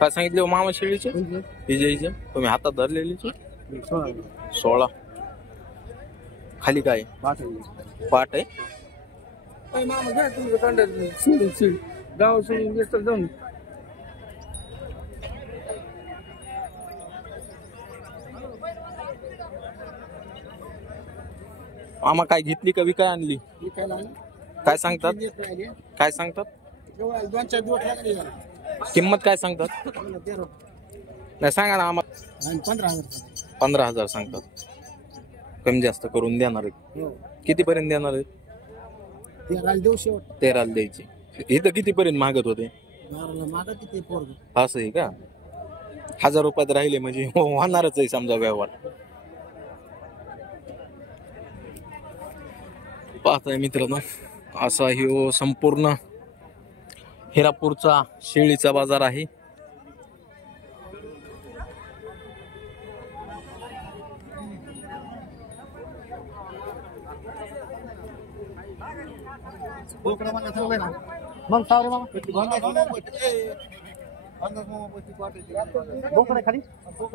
काय सांगितले हो मामा शेळीचे विजयीचे तुम्ही हातात धरलेलीचे 16 खाली काय पाट आहे गाव सोडून जाऊन मामा काय घेतली का विकाय आणली काय सांगतात काय सांगतात किंमत काय सांगतात नाही सांगा ना आम्हाला 15,000 सांगतात कमी जास्त करून देणार आहेत किती पर्यंत देणार आहेत 13 द्यायची इथं किती पर्यंत मागत होते असं आहे का 1000 रुपयात राहिले म्हणजे होणारच आहे समजा व्यवहार पाहताय मित्रांनो असा ही संपूर्ण हिरापूरचा शेळीचा बाजार आहे खाली बघा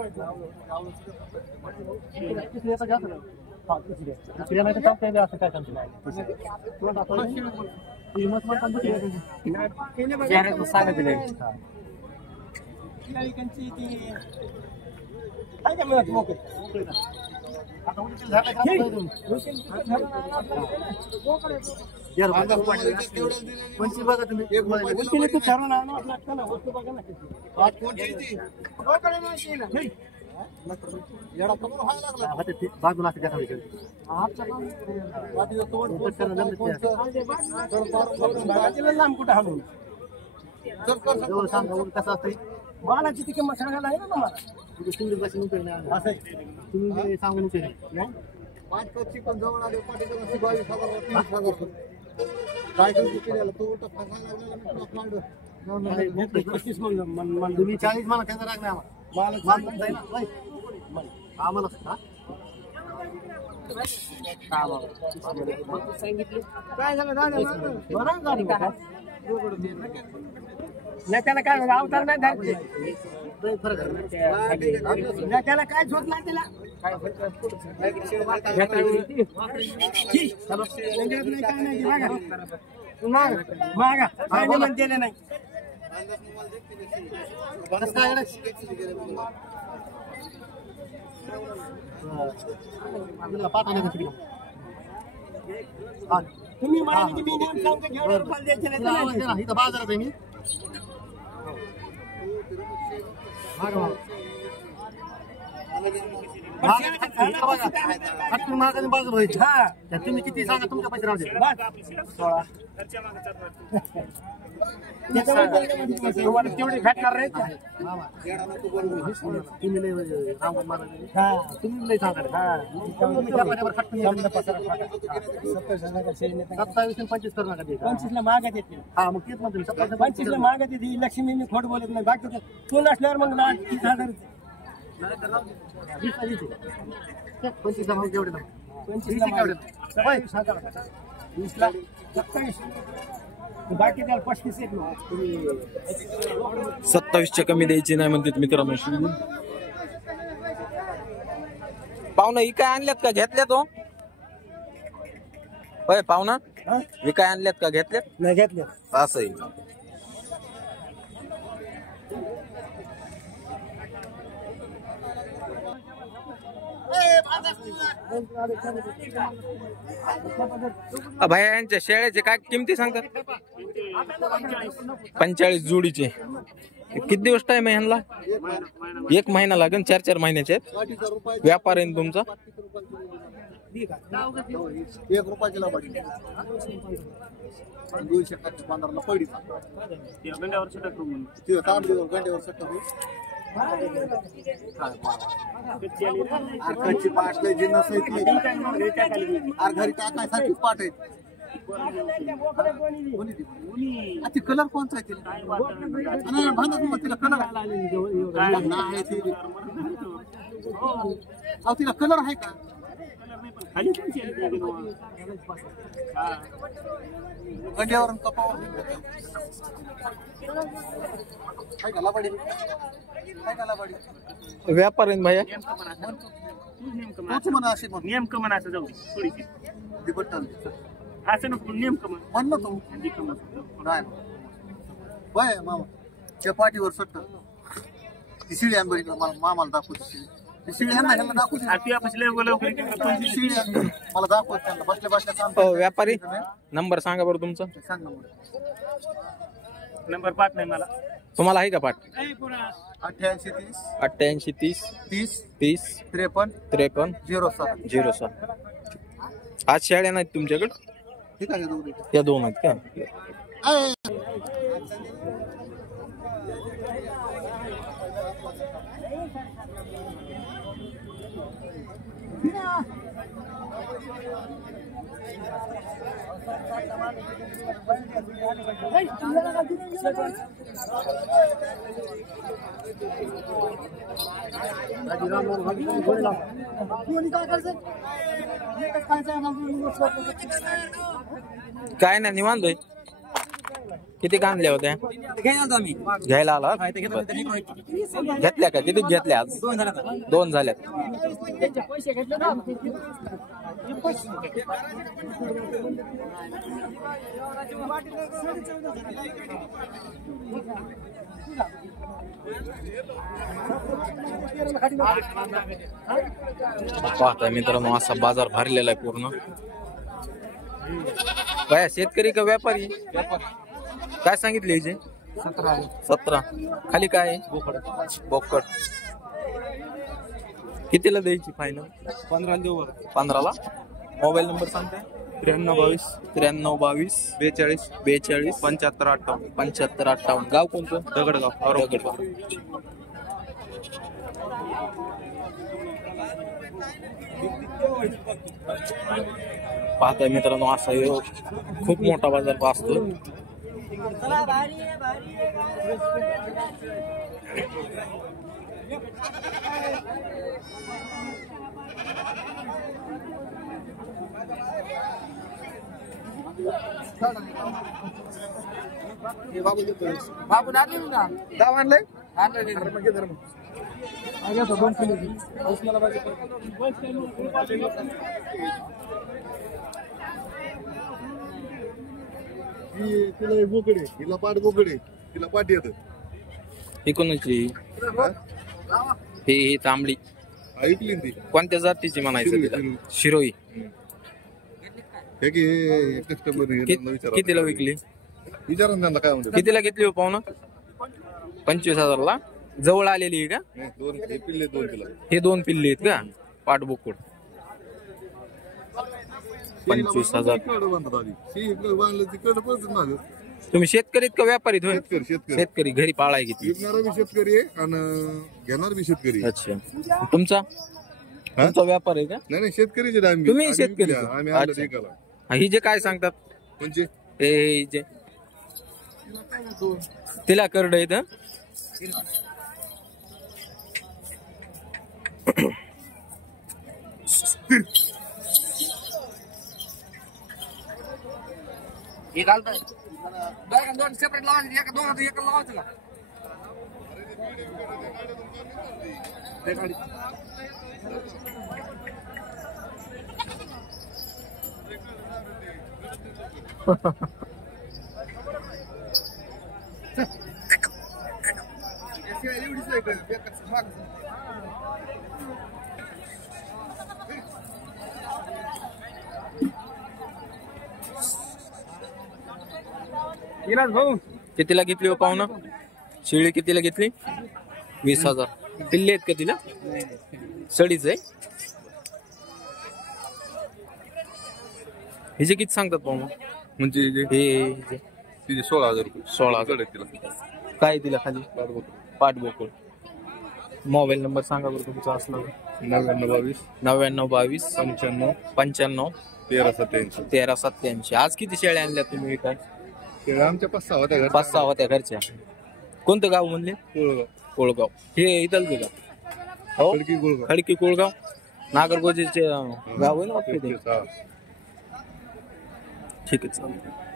तुम्ही बाजूला लांब कुठं हलून कसं असतं मालाची ती किंमत सांगायला आहे ना तुम्हाला असं तुम्ही सांगून पण जवळ आले 22,000 काय तुम्ही 40 मला त्यांना लागणार आम्हाला सांगितलं काय झालं त्याला काय अवतार नाही त्याला काय झोप नाही त्याला दिले नाही तुम्ही बाजारात आहे मी बाजू व्हायची तुम्ही किती सांगा तुमच्या पैसे राहू तुम्हाला तेवढी भेटणार नाही तुम्ही सांगा 27 25 करू नका 25 ला मागत येते हा मग तेच म्हणतो 25 ला मागत येते लक्ष्मी मी खोट बोलत नाही बाकी तू नसल्यावर मग 30,000 25 भाव केवढे 25 ला 27 बाकी त्याला 35 एक 27च्या कमी द्यायची नाही म्हणते मित्रांनो पाहुणा ही काय आणल्यात का घेतल्यात हो होय पाहुणा ही काय आणल्यात का घेतल्यात नाही घेतल्यात असं आहे भैया यांच्या शेळ्याचे काय किमती सांगतात 45 जोडीचे किती दिवस टाइम आहे ह्यांना 1 महिना लागेल 4 महिन्याचे व्यापार आहे तुमचा 1 रुपयाची लाभाडी 215 ला पडी गंड्यावर अर्काची पाठ लय जिन्नस आहे घरी टाकायसाठी पाठ आहेत कलर कोणता आहे तिला भांडत तिला कलर तिला कलर आहे का गंड्यावर कपावर काय घाला पाडी काय घाला पाडी व्यापारी आहे भैया तोच म्हणा असे म्हण नेमकं म्हणायचं जाऊ थोडीशी ती बट्टल असं नको नेमकं म्हण ना तू नाही बाय मामा त्या पाठीवर सट्ट ती शिडी आण बरी मला मामाला दाखवते ती शिडी आण ना ह्याला दाखवते शिडी आण मला दाखवत त्यांना बसल्या बसल्या काम हो व्यापारी नंबर सांगा बरं तुमचा सांग नंबर नंबर 5 नाही मला तुम्हाला आहे का पाठ 88 30 88 30 30 30 53 53 07 07 आज शेळ्या नाहीत तुमच्याकडे ठीक आहे दोघे त्या दोन आहेत का काय नाही निवांत आहे. किती आणल्या होत्या घ्यायला आला घेतल्या का किती घेतल्या आज 2 झाल्यात पाहताय मित्रांनो असा बाजार भरलेला आहे पूर्ण काय शेतकरी का व्यापारी काय सांगितले हिचे 17 खाली काय बोकड कितीला द्यायची फायनल 15 देऊ 15ला मोबाईल नंबर सांगताय 93 92 42 42 75 58 गाव कोणतं दगडगाव दगडगाव पाहताय मित्रांनो असा खूप मोठा बाजार असतो बाबू दाव आणलंय तिला बोकडे तिला पाठ बोकडे तिला पाठ येत ही कोणाची ही तांबडी ऐकली ती कोणत्या जातीची म्हणायचं तिला शिरोई हे की कस्टमर कितीला विकली विचारा त्यांना काय म्हणतो कितीला घेतली हो पाहुणं 25,000ला जवळ आलेली आहे का दोन पिल्ले दोन तिला हे 2 पिल्ले आहेत का पाठबोकड 25,000 तुम्ही शेतकरीत का व्यापारीत होय शेतकरी घरी पाळाय किती विकणारा बी शेतकरी आहे आणि घेणार बी शेतकरी आहे. अच्छा तुमचा व्यापार आहे का नाही नाही शेतकरीचे आम्ही तुम्ही आम्ही शेतकरी विकल्या. आम्ही आणलं अच्छा. एकाला ही जे काय सांगतात म्हणजे हे जे तिला करड आहे तर दोन सेपरेट लावायचे एका दोन एका लावायचं का भाऊ कितीला घेतली हो पाहुणं शेळी कितीला घेतली 20,000 पिल्ले आहेत का तिला सडीच आहे हिचे किती सांगतात पाहुणं म्हणजे हे तिचे 16,000 रुपये 16,000 तिला काय तिला खाली पाठबोकड मोबाईल नंबर सांगा बरं तुमचा असला 99 99 22 95 95 1387 1387 आज किती शेळ्या आणल्या तुम्ही काय ते आमच्या 5-6 होत्या घरी 5-6 होत्या घरच्या कोणतं गाव म्हणले कोळगाव कोळगाव हे इथलच का हो खडकी कोळगाव खडकी कोळगाव नागरगोजेचे गाव आहे ना वाटतं ते हा. ठीक आहे चालेल.